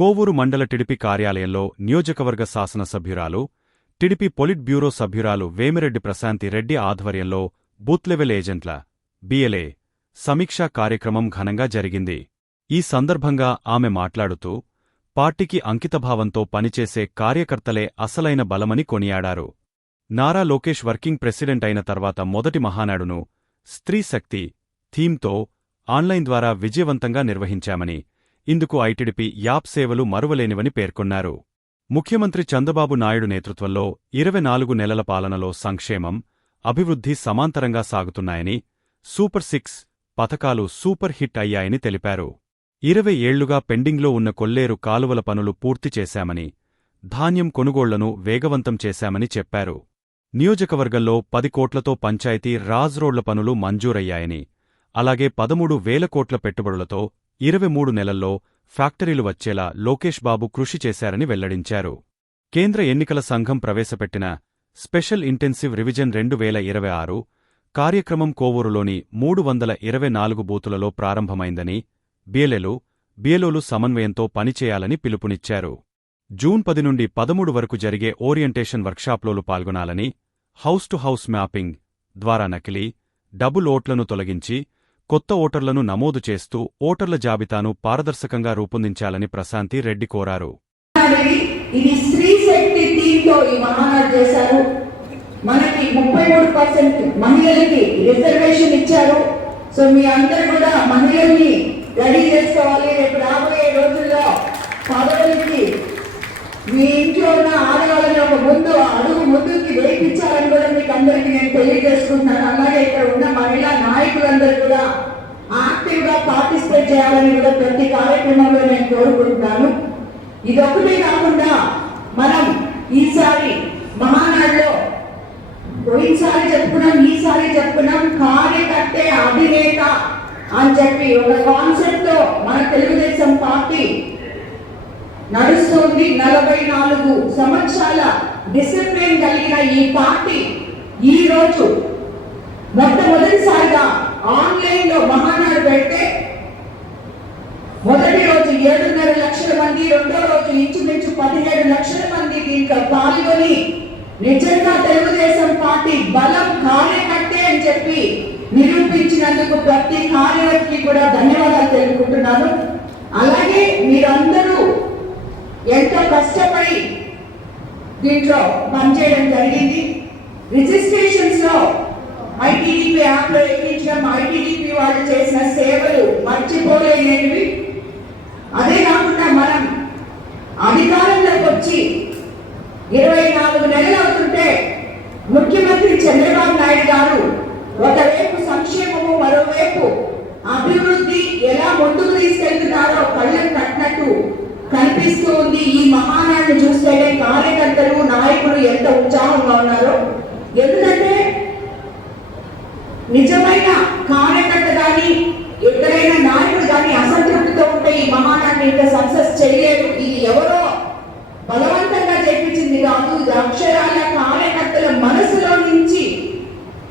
కోవూరు మండల టిడిపి కార్యాలయంలో నియోజకవర్గ శాసనసభ్యురాలు, టిడిపి పొలిట్ బ్యూరో సభ్యురాలు వేమిరెడ్డి ప్రశాంతి రెడ్డి ఆధ్వర్యంలో బూత్ లెవెల్ ఏజెంట్ల బిఎల్ఏ సమీక్షా కార్యక్రమం ఘనంగా జరిగింది. ఈ సందర్భంగా ఆమె మాట్లాడుతూ, పార్టీకి అంకితభావంతో పనిచేసే కార్యకర్తలే అసలైన బలమని కొనియాడారు. నారా లోకేష్ వర్కింగ్ ప్రెసిడెంట్ అయిన తర్వాత మొదటి మహానాడును స్త్రీ శక్తి థీమ్తో ఆన్లైన్ ద్వారా విజయవంతంగా నిర్వహించామని, ఇందుకు ఐటిడిపి యాప్ సేవలు మరువలేనివని పేర్కొన్నారు. ముఖ్యమంత్రి చంద్రబాబు నాయుడు నేతృత్వంలో 24 నెలల పాలనలో సంక్షేమం, అభివృద్ధి సమాంతరంగా సాగుతున్నాయని, సూపర్ 6 పథకాలు సూపర్ హిట్ అయ్యాయని తెలిపారు. 20 ఏళ్లుగా పెండింగ్లో ఉన్న కొల్లేరు కాలువల పనులు పూర్తి చేశామని, ధాన్యం కొనుగోళ్లను వేగవంతం చేశామని చెప్పారు. నియోజకవర్గంలో 10 కోట్లతో పంచాయతీ రాజ్ రోడ్ల పనులు మంజూరయ్యాయని, అలాగే 13,000 కోట్ల పెట్టుబడులతో 23 నెలల్లో ఫ్యాక్టరీలు వచ్చేలా లోకేష్ బాబు కృషి చేశారని వెల్లడించారు. కేంద్ర ఎన్నికల సంఘం ప్రవేశపెట్టిన స్పెషల్ ఇంటెన్సివ్ రివిజన్ 2026 కార్యక్రమం కోవూరులోని 324 బూతులలో ప్రారంభమైందని, బిఎల్ఏలు సమన్వయంతో పనిచేయాలని పిలుపునిచ్చారు. జూన్ 10 నుండి 13 వరకు జరిగే ఓరియంటేషన్ వర్క్షాప్లోలు పాల్గొనాలని, హౌస్ టు హౌస్ మ్యాపింగ్ ద్వారా నకిలీ, డబుల్ ఓట్లను తొలగించి కొత్త ఓటర్లను నమోదు చేస్తూ ఓటర్ల జాబితాను పారదర్శకంగా రూపొందించాలని ప్రశాంతి రెడ్డి కోరారు. ఇది స్త్రీ శక్తి టీంతో ఈ మహానాడు చేశారు. మనకి 33% మహిళలకి రిజర్వేషన్ ఇచ్చారు. సో మీ అందరూ కూడా మహిళల్ని రెడీ చేసుకోవాలి. రేపు రాబోయే రోజుల్లో పదవులకి మీ ఇంట్లో ఉన్న ఆడవాళ్ళని ఒక అడుగు ముందుకి వేయించాలని కూడా మీకు అందరికీ నేను తెలియజేసుకుంటున్నాను. అలాగే ఇక్కడ ఉన్న మహిళా నాయకులందరూ కూడా యాక్టివ్ గా పార్టిసిపేట్ చేయాలని కూడా ప్రతి కార్యక్రమంలో నేను కోరుకుంటున్నాను. ఇదొకటే కాకుండా మనం ఈసారి మహానాడులో పోయినసారి చెప్పుకున్నాం, ఈసారి చెప్పుకున్నాం, కార్యకర్తే అధినేత అని చెప్పి ఒక కాన్సెప్ట్ తో మన తెలుగుదేశం పార్టీ నడుస్తుంది. 44 సంవత్సరాల డిసిప్లిన్ కలిగిన ఈ పార్టీ ఈ రోజు మొట్టమొదటిసారిగా ఆన్లైన్ లో మహానాడు పెడితే మొదటి రోజు 7.5 లక్షల మంది, రెండో రోజు ఇంచుమించు 17 లక్షల మంది దీంట్లో పాల్గొని నిజంగా తెలుగుదేశం పార్టీ బలం కార్యకర్తే అని చెప్పి నిరూపించినందుకు ప్రతి కార్యకర్తకి కూడా ధన్యవాదాలు తెలుపుకుంటున్నాను. అలాగే మీరందరూ ఎంతో కష్టపడి దీంట్లో పనిచేయడం జరిగింది. రిజిస్ట్రేషన్స్ లో ఐటీడీపీ యాప్ లో ఎక్కించడం, ఐటీడీపీ వాళ్ళు చేసిన సేవలు మర్చిపోలేనివి. అదే కాకుండా మనం అధికారంలోకి వచ్చి 24 నెలలు అవుతుంటే ముఖ్యమంత్రి చంద్రబాబు నాయుడు గారు ఒకవైపు సంక్షేమము, మరోవైపు అభివృద్ధి ఎలా ముందుకు తీసుకెళ్తున్నారో కళ్ళకు కట్టినట్టు కనిపిస్తూ ఉంది. ఈ మహానాడును చూస్తేనే కార్యకర్తలు, నాయకులు ఎంత ఉత్సాహంగా ఉన్నారో. ఎందుకంటే నిజమైన కార్యకర్త కానీ ఎక్కడైనా నాయకుడు కానీ అసంతృప్తితో ఉంటే ఈ మహానాడుని ఇంకా సక్సెస్ చేయలేరు. ఇది ఎవరో బలవంతంగా చేపించింది కాదు. ఇది అక్షరాల కార్యకర్తల మనసులో నుంచి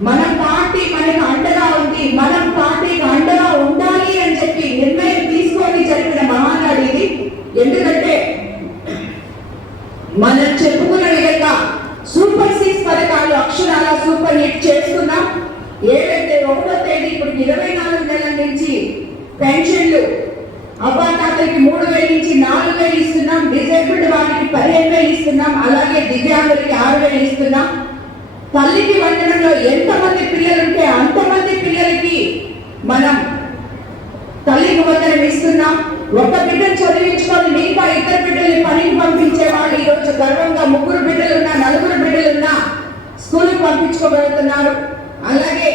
మన పార్టీ మనకు అండగా ఉంది, మనం పార్టీకి అండగా ఉండాలి అని చెప్పి నిర్ణయం తీసుకొని జరిపిన మహానాడు ఇది. ఎందుకంటే మనం చెప్పుకున్న విధంగా సూపర్ 6 పథకాలు అక్షరాల సూపర్ హిట్ చేస్తున్నాం. ఏదైతే 1వ తేదీ ఇప్పుడు 24 నెలల నుంచి పెన్షన్లు అవ్వాతాతలకి 3,000 నుంచి 4,000 ఇస్తున్నాం. డిజేబుల్డ్ వారికి 15,000 ఇస్తున్నాం. అలాగే దివ్యాంగులకి 6,000 ఇస్తున్నాం. తల్లికి వందనంలో ఎంతమంది పిల్లలుంటే అంతమంది పిల్లలకి మనం తల్లికి వందనం ఇస్తున్నాం. ఒక బిడ్డను చదివించుకొని మిగతా 2 బిడ్డల్ని పనికి పంపించే వాళ్ళు ఈ రోజు గర్వంగా 3 బిడ్డలున్నా 4 బిడ్డలున్నా స్కూల్కి పంపించుకోగలుగుతున్నారు. అలాగే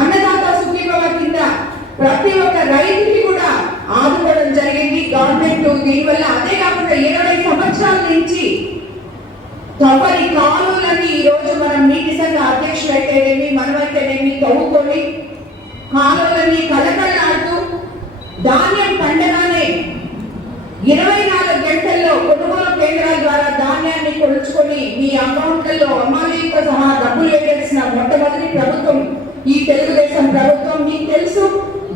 అన్నదాత సుఖీభవ కింద ప్రతి ఒక్క రైతుకి కూడా ఆదుకోవడం జరిగింది గవర్నమెంట్ దీనివల్ల. అదే కాకుండా 20 సంవత్సరాల నుంచి తవ్వని కాలువలని ఈ రోజు మనం నీటి సంఘ అధ్యక్షులు అయితేనేమి, మనమైతేనేమి తవ్వుకొని కాలువలన్నీ కలకలాడుతూ ధాన్యం పండగానే 24 గంటల్లో కొనుగోలు కేంద్రాల ద్వారా ధాన్యాన్ని కొలుచుకొని మీ అకౌంట్లలో అమ్మాయిలతో సహా డబ్బులు వేయాల్సిన మొట్టమొదటి ప్రభుత్వం ఈ తెలుగుదేశం ప్రభుత్వం. మీకు తెలుసు,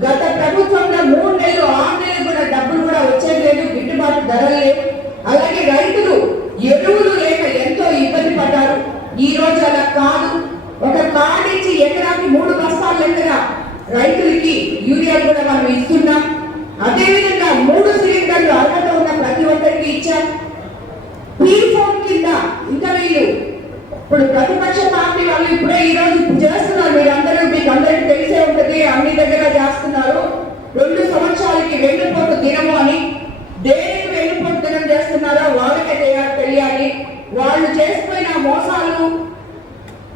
గత ప్రభుత్వంలో 3 నెలలు 6 నెలలు కూడా డబ్బులు కూడా వచ్చేది లేదు, గిట్టుబాటు ఇప్పుడు ప్రతిపక్ష పార్టీ వాళ్ళు ఇప్పుడే ఈ రోజు చేస్తున్నారు, మీరందరూ మీకు అందరికీ తెలిసే ఉంటుంది, అన్ని దగ్గర చేస్తున్నారు. 2 సంవత్సరాలకి వెన్నుపోటు దినము అని. దేనికి వెన్నుపోటు దినం చేస్తున్నారో వాళ్ళకే తెలియాలి. వాళ్ళు చేసిపోయిన మోసాలు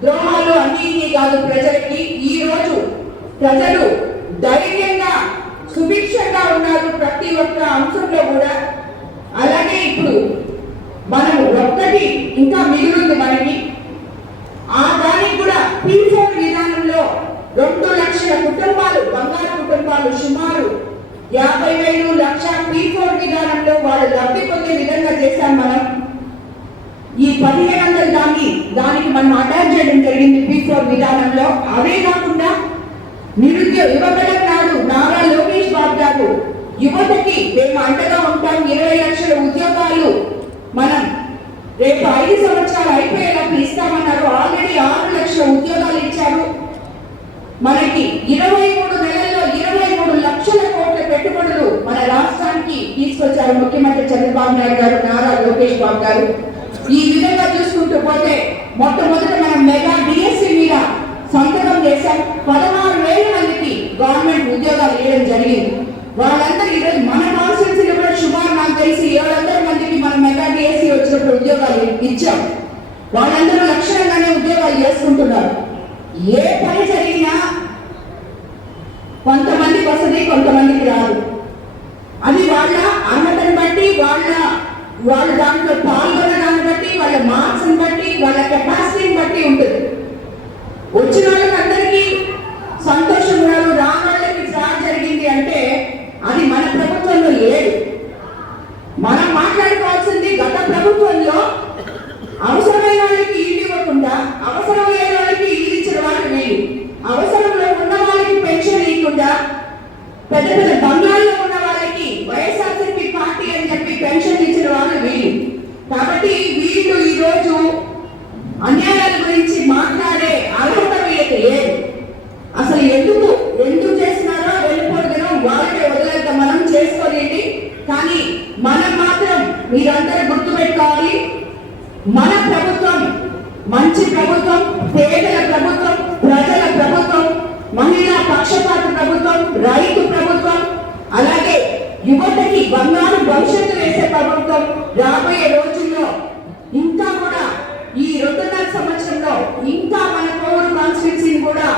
ద్రోహాలు అన్ని కాదు ప్రజలకి. ఈ రోజు ప్రజలు ధైర్యంగా సుభిక్షంగా ఉన్నారు ప్రతి ఒక్క అంశంలో కూడా. అలాగే ఇప్పుడు మనము ఒక్కటి ఇంకా మిగిలింది మనకి. ఆ దానికి కూడా P4 విధానంలో 2 లక్షల కుటుంబాలు, బంగారు కుటుంబాలు సుమారు 50,000 లక్ష P4 విధానంలో వాళ్ళు లబ్ధి పొందే విధంగా చేశాం మనం. ఈ 1,500 దానికి మనం అటాచ్ చేయడం జరిగింది P4 విధానంలో. అవే కాకుండా నిరుద్యోగ యువగలం నాడు నారా లోకేష్ బాబు గారు యువతకి మేము అండగా ఉంటాం, 20 లక్షల ఉద్యోగాలు మనం రేపు 5 సంవత్సరాలు అయిపోయేలాగా ఇస్తామన్నారు. ఆల్రెడీ 6 లక్షల ఉద్యోగాలు ఇచ్చారు. మనకి 23 నెలల్లో 23 లక్షల కోట్ల పెట్టుబడులు మన రాష్ట్రానికి తీసుకొచ్చారు ముఖ్యమంత్రి చంద్రబాబు నాయుడు గారు, నారా లోకేష్ బాబు గారు. ఈ విధంగా చూసుకుంటూ పోతే మొట్టమొదట మనం మెగా డిఎస్సి మీద సంతకం చేశాం. 16,000 మందికి గవర్నమెంట్ ఉద్యోగాలు ఇవ్వడం జరిగింది. వాళ్ళందరూ ఈరోజు మన కాన్స్టిట్యూన్సీలో కూడా సుమారు నాకు తెలిసి 700 మందికి మనం మెగా డిఎస్సి వచ్చినప్పుడు ఉద్యోగాలు ఇచ్చాం. వాళ్ళందరూ లక్షణంగానే ఉద్యోగాలు చేసుకుంటున్నారు. ఏ పని జరిగినా కొంతమందికి వస్తుంది, కొంతమందికి రాదు. అది వాళ్ళ అర్హతను బట్టి, వాళ్ళ దాంట్లో పాల్గొన్న దాన్ని బట్టి, వాళ్ళ మార్క్స్ని బట్టి, వాళ్ళ కెపాసిటీని బట్టి ఉంటుంది. వచ్చిన వాళ్ళకందరికీ సంతోషం ఉన్నారు, రాని వాళ్ళకి ఫ్రాడ్ జరిగింది అంటే అది మన ప్రభుత్వంలో లేదు. మనం మాట్లాడుకోవాల్సింది గత ప్రభుత్వంలో అవసరమైన వాళ్ళకి ఇల్లు ఇవ్వకుండా అవసరం లేని వాళ్ళకి ఇల్లు ఇచ్చిన వాళ్ళు వీళ్ళు, అవసరంలో ఉన్న వాళ్ళకి పెన్షన్ ఇవ్వకుండా పెద్ద పెద్ద బంగాల్లో ఉన్న వాళ్ళకి వైఎస్ఆర్సీపీ పార్టీ అని చెప్పి పెన్షన్ ఇచ్చిన వాళ్ళు వీళ్ళు. కాబట్టి వీళ్ళు ఈరోజు అన్యాయాల గురించి మాట్లాడే అర్హత వీళ్ళకి లేదు. అసలు ఎందుకు చేస్తున్నారో వెళ్ళిపోతున్నారో వాళ్ళకే వదిలేక మనం చేసుకోలేండి. కానీ మనం మాత్రం మీరందరూ గుర్తుపెట్టుకోవాలి, మన ప్రభుత్వం మంచి ప్రభుత్వం, పేదల ప్రభుత్వం, ప్రజల ప్రభుత్వం, మహిళా పక్షపాత ప్రభుత్వం, రైతు ప్రభుత్వం, అలాగే యువతకి బంగారు భవిష్యత్తు వేసే ప్రభుత్వం. రాబోయే రోజుల్లో ఇంకా కూడా ఈ 2.5 సంవత్సరంలో ఇంకా మన కోవూరు కాన్స్టిట్యూన్సీని కూడా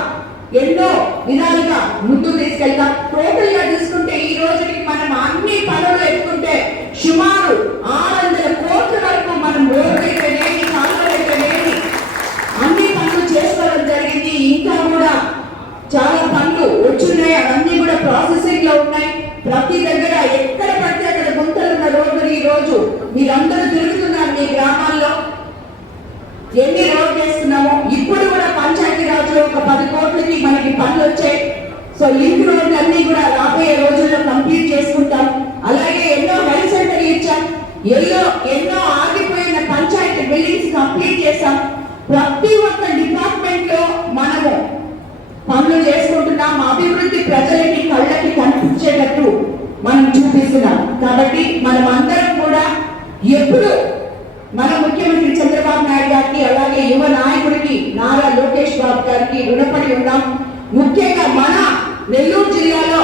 ఎన్నో విధాలుగా ముందుకు తీసుకెళ్తాం. టోటల్ గా తీసుకుంటే ఈ రోజుకి మనం అన్ని పనులు ఎత్తుకుంటే సుమారు 600 కోట్ల వరకు మనం రోడ్లైతేనేమి, కాలువలైతేనేమి అన్ని పనులు చేసుకోవడం జరిగింది. ఇంకా కూడా చాలా పనులు వచ్చున్నాయి, అవన్నీ కూడా ప్రాసెసింగ్ లో ఉన్నాయి. ప్రతి దగ్గర ఎక్కడ పడితే అక్కడ గుంతలున్న రోడ్లు ఈ రోజు మీరందరూ తిరుగుతున్నారు మీ గ్రామాల్లో. ఎన్ని రోడ్లు వేస్తున్నామో ఇప్పుడు కూడా పంచాయతీ రాజులో ఒక 10 కోట్లకి మనకి పనులు వచ్చాయి. సో లింక్ రోడ్లు అన్ని కూడా రాబోయే రోజుల్లో కంప్లీట్ చేసుకుంటాం. అలాగే ఎన్నో హెల్త్ సెంటర్ ఇచ్చాం, ఎన్నో ఆగిపోయిన పంచాయతీ బిల్డింగ్స్ కంప్లీట్ చేశాం. ప్రతి ఒక్క డిపార్ట్మెంట్ లో మనము పనులు చేసుకుంటున్నాం. అభివృద్ధి ప్రజలకి కళ్ళకి కనిపించేటట్టు మనం చూపిస్తున్నాం. కాబట్టి మనం అందరం కూడా ఎప్పుడు మన ముఖ్యమంత్రి చంద్రబాబు నాయుడు గారికి, అలాగే యువ నాయకుడికి నారా లోకేష్ బాబు గారికి రుణపడి ఉన్నాం. ముఖ్యంగా మన నెల్లూరు జిల్లాలో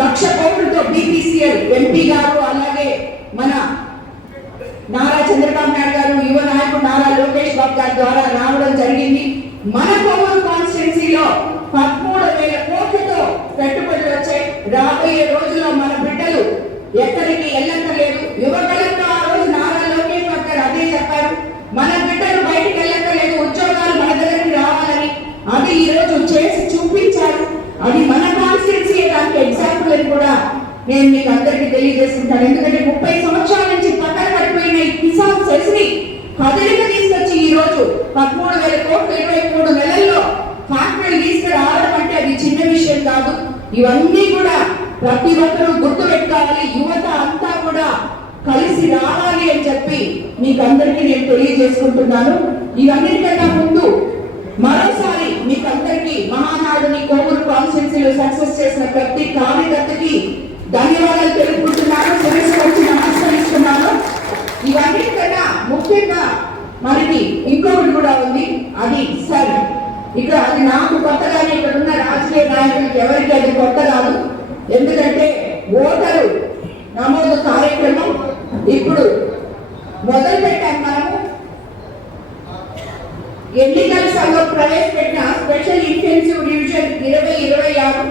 1,00,000 కోట్లతో BPCL ఎంపీ గారు, అలాగే మన నారా చంద్రబాబు నాయుడు గారు, యువ నాయకుడు నారా లోకేష్ బాబు గారి ద్వారా రావడం జరిగింది. మన కోవూరు కాన్స్టిట్యున్సీలో 13,000 కోట్లతో పెట్టుబడులు వచ్చాయి. రాబోయే రోజుల్లో మన బిడ్డలు ఎక్కడికి వెళ్ళక్కర్లేదు. యువకులకు ఆ రోజు నారా లోకేష్ బాబు గారు అదే చెప్పారు, మన బిడ్డలు బయటికి వెళ్ళక్కర్లేదు, ఉద్యోగాలు మన దగ్గరికి రావాలని. అది ఈ రోజు చేసి చూపించారు. అది మన కాన్స్టిట్యున్సీ దానికి ఎగ్జాంపుల్ అని కూడా నేను మీకు అందరికీ తెలియజేసుకుంటాను. ఎందుకంటే 30 సంవత్సరాల నుంచి పక్కన పడిపోయిన ఈ కిసాన్ సెస్ని కదలిక తీసుకొచ్చి ఈ రోజు 13,000 కోట్లు 23 నెలల్లో ఫ్యాక్టరీలు తీసుకురావడం అంటే అది చిన్న విషయం కాదు. ఇవన్నీ కూడా ప్రతి ఒక్కరూ గుర్తు పెట్టుకోవాలి. యువత అంతా కూడా కలిసి రావాలి అని చెప్పి మీకు అందరికీ నేను తెలియజేసుకుంటున్నాను. ఇవన్నిటికన్నా ముందు మరోసారి మీకు అందరికీ మహానాడుని కోవూరు కాన్స్టిట్యున్సీలో సక్సెస్ చేసిన ప్రతి కార్యకర్తకి ధన్యవాదాలు తెలుపుకుంటున్నాను, శిరస్సు నమస్కరిస్తున్నాను. ఇవన్నిటికన్నా ముఖ్యంగా మనకి ఇంకొకటి అది సరే. ఇక్కడ అది నాకు కొత్తగానే ఇక్కడ ఉన్న రాజకీయ నాయకులకు ఎవరికి అది కొత్త కాదు. ఎందుకంటే ఓటరు నమోదు కార్యక్రమం ఇప్పుడు మొదలు పెట్టాం. మనము ఎన్నికల సంఘం ప్రవేశపెట్టిన స్పెషల్ ఇంటెన్సివ్ డివిజన్ 2026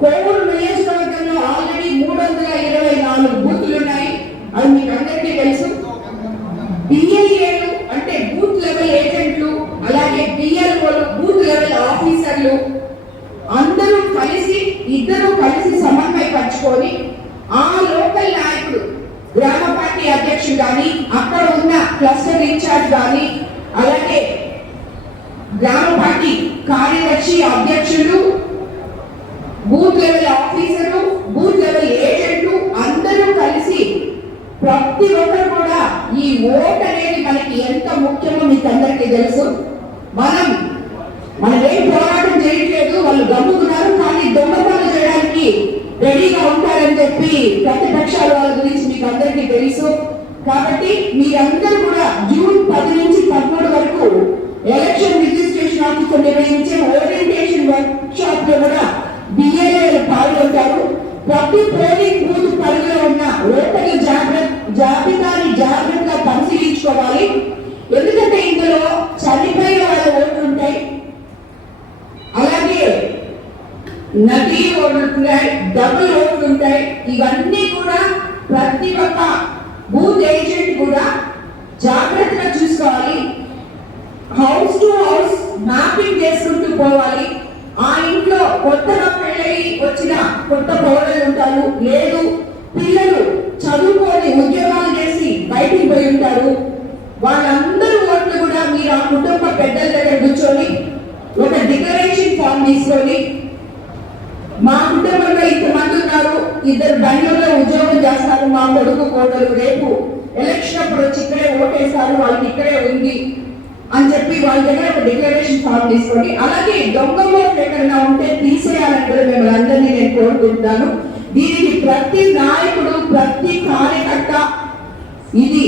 కోవూరు నియోజకవర్గంలో ఆల్రెడీ 324 బూత్లు ఉన్నాయి. అది మీకు అందరికీ తెలుసు. బిఎల్ఏలు అంటే బూత్ లెవెల్ ఏజెంట్లు, అలాగే బిఎల్ఓలు బూత్ లెవెల్ ఆఫీసర్లు అందరూ కలిసి ఇద్దరు కలిసి సమన్వయపరచుకొని ఆ లోకల్ నాయకుడు గ్రామ పార్టీ అధ్యక్షుడు కానీ, అక్కడ ఉన్న క్లస్టర్ ఇన్ఛార్జ్ కానీ, అలాగే గ్రామ పార్టీ కార్యదర్శి అధ్యక్షులు, బూత్ లెవెల్ ఆఫీసర్లు, బూత్ లెవెల్ ఏజెంట్లు అందరూ కలిసి ప్రతి ఒక్కరు కూడా ఈ ఓట్ అనేది మనకి ఎంత ముఖ్యమో మీకు అందరికీ తెలుసు. మనం ఏం పోరాటం చేయట్లేదు, వాళ్ళు గమ్ముకున్నారు, కానీ దొంగతనం చేయడానికి రెడీగా ఉంటారని చెప్పి ప్రతిపక్షాల వాళ్ళ గురించి మీకు అందరికీ తెలుసు. కాబట్టి మీరందరూ కూడా జూన్ 10 నుంచి 13 వరకు ఎలక్షన్ రిజిస్ట్రేషన్ ఆఫీసర్ నిర్వహించే ఓరియంటేషన్ వర్క్ షాప్ లో కూడా బిఎల్ఏలు పాల్గొంటారు. ప్రతి పోలింగ్ బూత్ పరిధిలో ఉన్న ఓటర్ల జాబితాని జాగ్రత్తగా పరిశీలించుకోవాలి. ఎందుకంటే ఇందులో చనిపోయిన వాళ్ళ ఓట్లు ఉంటాయి, అలాగే నకిలీ ఓట్లు ఉంటాయి, డబుల్ ఓట్లు ఉంటాయి. ఇవన్నీ కూడా ప్రతి ఒక్క బూత్ ఏజెంట్ కూడా జాగ్రత్తగా చూసుకోవాలి. హౌస్ టు హౌస్ మ్యాపింగ్ చేసుకుంటూ పోవాలి. ఆ ఇంట్లో కొత్తగా పెళ్ళయి వచ్చిన కొత్త పౌరులు ఉంటారు, లేదు పిల్లలు చదువుకొని ఉద్యోగాలు చేసి బయటికి పోయి ఉంటారు. వాళ్ళందరూ ఓట్లు కూడా మీరు ఆ కుటుంబ పెద్దల దగ్గర కూర్చొని ఒక డిక్లరేషన్ ఫామ్ తీసుకొని, మా కుటుంబంలో ఇంతమంది ఉన్నారు, ఇద్దరు బెంగళూరులో ఉద్యోగం చేస్తారు, మా కొడుకు కోడలు రేపు ఎలక్షన్ అప్పుడు వచ్చి ఇక్కడే ఓటేస్తారు, వాళ్ళకి ఇక్కడే ఉంది అని చెప్పి వాళ్ళ దగ్గర ఒక డిక్లరేషన్ ఫామ్ తీసుకొని, అలాగే దొంగ ఓట్లు ఎక్కడైనా ఉంటే తీసేయాలని కూడా మిమ్మల్ని అందరినీ నేను కోరుకుంటున్నాను. దీనికి ప్రతి నాయకుడు, ప్రతి కార్యకర్త ఇది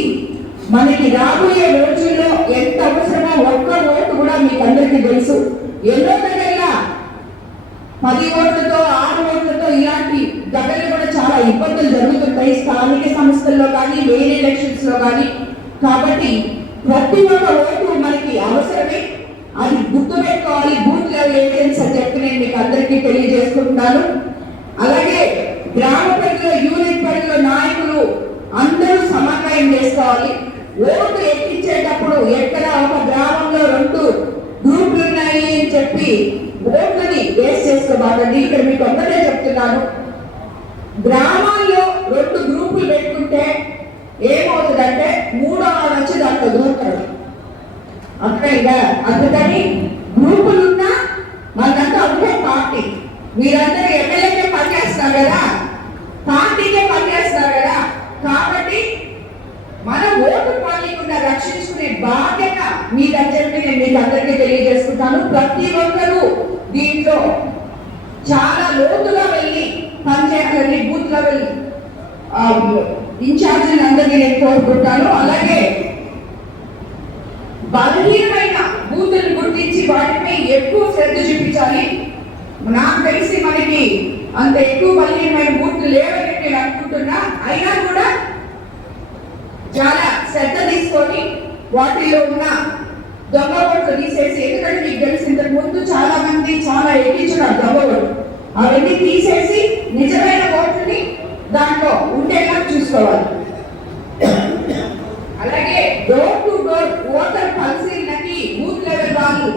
మనకి రాబోయే రోజుల్లో ఎంత అవసరమో ఒక్క ఓటు కూడా మీకు అందరికీ తెలుసు. ఎన్నో దగ్గర 10 ఓట్లతో 6 ఓట్లతో ఇలాంటి దగ్గర కూడా చాలా ఇబ్బందులు జరుగుతుంటాయి, స్థానిక సంస్థల్లో కానీ మెయిన్ ఎలక్షన్స్ లో కానీ. కాబట్టి ప్రతి ఒక్క ఓటు మనకి అవసరమే, అది గుర్తుపెట్టుకోవాలి. బూత్ లెవెల్ ఏజెంట్స్ అని చెప్పి నేను మీకు అందరికీ తెలియజేసుకుంటున్నాను. అలాగే గ్రామ పరిధిలో, యూనిట్ పరిధిలో నాయకులు అందరూ సమన్వయం చేసుకోవాలి. ఓటు ఎక్కించేటప్పుడు ఎక్కడ ఒక గ్రామంలో 2 గ్రూపులు ఉన్నాయి అని చెప్పి ఓట్లని వేస్ట్ చేసుకోబాకండి. ఇక్కడ మీకు అందరే చెప్తున్నాను, గ్రామాల్లో 2 గ్రూపులు పెట్టుకుంటే ఏమవుతుందంటే 3వ వచ్చి దాంట్లో దూరుతాడు. అక్కడ అందుకని గ్రూపులున్నా మనకంతా ఒకటే పార్టీ. మీరందరూ ఎమ్మెల్యేకే పనిచేస్తున్నారు కదా, పార్టీకే పనిచేస్తున్నారు కదా. కాబట్టి మన ఓటు పాలికుండా రక్షించుకునే బాధ్యత మీదని చెప్పి నేను మీకు అందరికీ తెలియజేసుకుంటాను. ప్రతి ఒక్కరూ దీంట్లో చాలా లోతుగా వెళ్ళి పనిచేయాలని బూత్ లెవెల్ ఇన్ఛార్జీని అందరినీ నేను కోరుకుంటాను. అలాగే బలహీనమైన బూతులను గుర్తించి వాటిపై ఎక్కువ శ్రద్ధ చూపించాలి. నాకు తెలిసి మనకి అంత ఎక్కువ బలహీనమైన బూతులు లేవని నేను అనుకుంటున్నా. అయినా కూడా చాలా శ్రద్ధ తీసుకొని వాటిలో ఉన్న దొంగ ఓట్లు తీసేసి, ఎందుకంటే మీకు తెలిసి ఇంతకు ముందు చాలా మంది చాలా ఎక్కించున్నారు దొంగ ఓట్లు, అవన్నీ తీసేసి నిజమైన ఓట్లని దాంట్లో ఉండేలా చూసుకోవాలి. అలాగే డోర్ టు డోర్ ఓటర్ పరిశీలనకి బూత్ లెవెల్ వాళ్ళు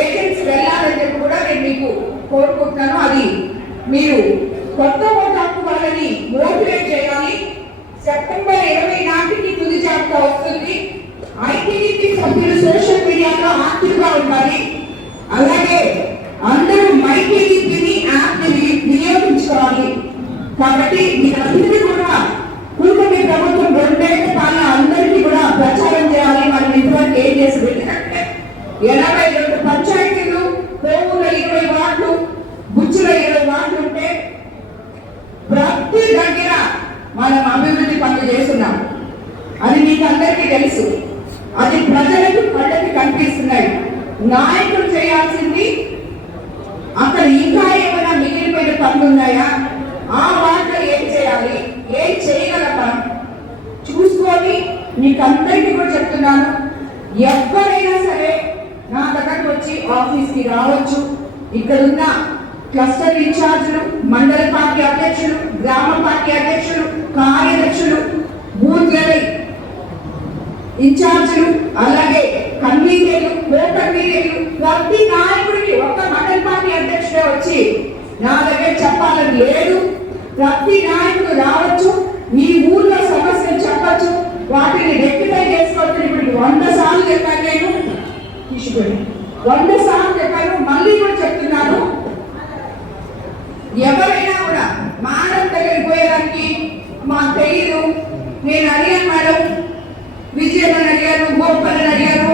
ఏజెంట్స్ వెళ్ళాలని చెప్పి కూడా నేను మీకు కోరుకుంటున్నాను. అది మీరు కొత్త ఓటు హక్కు వాళ్ళని మోటివేట్ చేయాలి. సెప్టెంబర్ 20 నాటికి తుది జాబితా వస్తుంది. ఐటీడీపీ సభ్యులు సోషల్ మీడియాలో యాక్టివ్ గా ఉండాలి. అలాగే అందరూ మైటీడీపీని యాప్ వినియోగించుకోవాలి. కాబట్టి మీరందరూ కూడా కూటమి ప్రభుత్వం 2 ఏళ్ల పాలన అందరికీ కూడా ప్రచారం చేయాలి. మనం ఇంతవరకు ఏం చేసి 82 పంచాయతీలు, కోవూరులో 20 వార్డులు, బుచ్చులో 20 వార్డులు ఉంటే ప్రతి దగ్గర మనం అభివృద్ధి పనులు చేస్తున్నాం. అది మీకు అందరికీ తెలుసు. అది ప్రజలకు కళ్ళకి కనిపిస్తున్నాయి. నాయకులు చేయాల్సింది అక్కడ ఇంకా ఏమైనా మిగిలిపోయిన పనులు ఉన్నాయా, ఆ వాటిలో ఏం చేయాలి, ఏం చేయగలమా చూసుకొని మీకు అందరికీ కూడా చెప్తున్నాను. ఎవరైనా సరే నా దగ్గరకు వచ్చి ఆఫీస్కి రావచ్చు. ఇక్కడున్న క్లస్టర్ ఇన్ఛార్జులు, మండల పార్టీ అధ్యక్షులు, గ్రామ పార్టీ అధ్యక్షులు, కార్యదర్శులు, బూత్ లెవెల్ ఇన్ఛార్జులు, అలాగే కన్వీనర్లు, కో కన్వీనర్లు, ప్రతి నాయకుడికి ఒక్క మండల పార్టీ అధ్యక్షుడే వచ్చి నా దగ్గర చెప్పాలని లేదు. ప్రతి నాయకుడు రావచ్చు, మీ ఊర్లో సమస్యలు చెప్పచ్చు, వాటిని రెక్టిఫై చేసుకోవచ్చు. ఇప్పుడు 100 సార్లు చెప్పాను, నేను తీసుకొని 100 సార్లు చెప్పాను, మళ్ళీ కూడా చెప్తున్నాను. ఎవరైనా కూడా మేడం దగ్గరికి పోయేదానికి మాకు తెలియదు, నేను అడిగాను మేడం, విజయని అడిగాను, గోపాలని అడిగాను,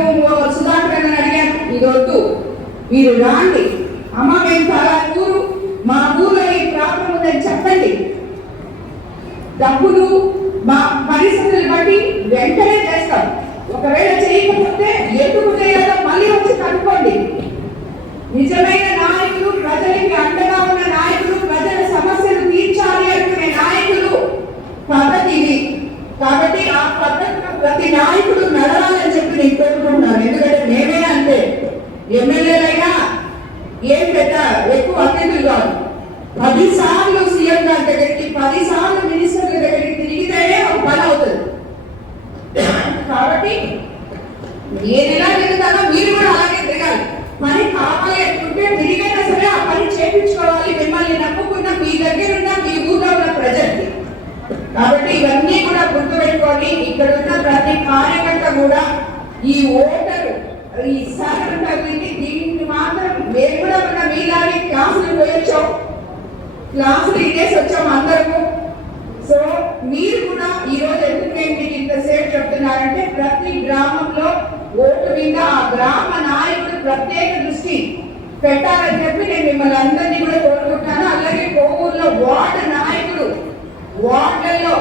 సుధాకరని అడిగాను, ఇది వద్దు, మీరు రాండి అమ్మ, మేము చాలా ఊరు, మా ఊళ్ళో ఈ ప్రాబ్లం ఉందని చెప్పండి. డబ్బులు మా పరిస్థితులు బట్టి వెంటనే చేస్తాం. ఒకవేళ చేయకపోతే ఎందుకు చేయాలో మళ్ళీ వచ్చి కనుక్కోండి. నిజమైన నాయకులు, ప్రజలకి అండగా ఉన్న నాయకులు, ప్రజల సమస్యలు తీర్చాలి అనుకునే నాయకులు పద్ధతి ఇది. కాబట్టి ఆ పద్ధతిలో ప్రతి నాయకుడు నడవాలని చెప్పి నేను కోరుకుంటున్నాను. ఎందుకంటే నేనే అంతే, ఎమ్మెల్యేలైనా ఏం పెద్ద ఎక్కువ అతిథులు కాదు. 10 సార్లు సీఎం గారి దగ్గరికి, 10 సార్లు మినిస్టర్ల దగ్గరికి తిరిగితేనే ఒక పని అవుతుంది. కాబట్టి నేను ఎలా తిరుగుతానో మీరు కూడా అలాగే తిరగాలి. పని కావాలి అనుకుంటే తిరిగైనా సరే ఆ పని చేయించుకోవాలి, మిమ్మల్ని నమ్ముకున్న మీ దగ్గర ఉన్న మీ ఊళ్ళో ఉన్న ప్రజలకి. కాబట్టి ఇవన్నీ కూడా గుర్తుపెట్టుకొని ఇక్కడ ఉన్న ప్రతి కార్యకర్త కూడా ఈ ఓటరు ఈ దీనికి మాత్రం మేము కూడా ఉన్న మీలాగే క్లాసులు పోయొచ్చాం, క్లాసులు ఇదేసి వచ్చాం అందరము. సో మీరు కూడా ఈ రోజు ఎందుకు నేను మీకు ఇంతసేపు చెప్తున్నారంటే ప్రతి గ్రామంలో ఓటు మీద ఆ గ్రామ నాయకుడు ప్రత్యేక దృష్టి పెట్టాలని చెప్పి నేను మిమ్మల్ని అందరినీ కూడా కోరుకుంటున్నాను. అలాగే కోవూరులో వార్డు నాయకుడు, వార్డులలో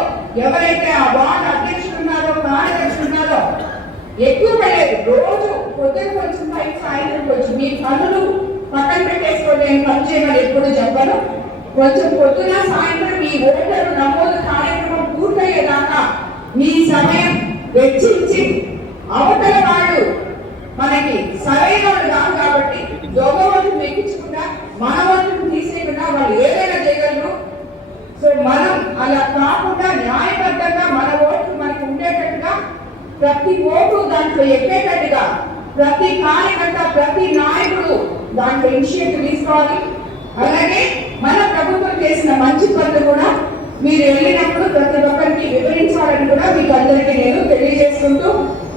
ఎవరైతే ఆ వార్డు అధ్యక్షులు ఉన్నారో, కార్యదర్శులు ఉన్నారో, ఎక్కువ పడలేదు, రోజు పొద్దున కొంచెం పైకి, సాయంత్రం కొంచెం, మీ పనులు పక్కన పెట్టేసుకోండి, నేను పని చేయమని ఎప్పుడు చెప్పను. కొంచెం పొద్దున సాయంత్రం మీ ఓటరు నమోదు కార్యక్రమం పూర్తయ్యేదాకా మీ సమయం వెచ్చించి, అవతల వాళ్ళు మనకి సరైన వాళ్ళు కాదు కాబట్టి దొంగ ఓటును ఎక్కించకుండా మన ఓటును తీసేయకుండా వాళ్ళు ఏదైనా చేయగలరు. సో మనం అలా కాకుండా న్యాయబద్ధంగా మన ఓటు మనకు ఉండేటట్టుగా, ప్రతి ఓటు దాంట్లో ఎక్కేటట్టుగా ప్రతి కార్యకర్త, ప్రతి నాయకుడు దాంట్లో ఇనిషియేటివ్ తీసుకోవాలి. అలాగే మన ప్రభుత్వం చేసిన మంచి పనులు కూడా మీరు వెళ్ళినప్పుడు ప్రతి ఒక్కరికి వివరించాలని కూడా మీకు అందరికీ నేను తెలియజేసుకుంటూ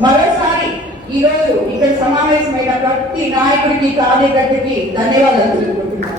మరోసారి ఈరోజు ఇక్కడ సమావేశమైన ప్రతి నాయకుడికి, కార్యకర్తకి ధన్యవాదాలు తెలుపుకుంటున్నాను.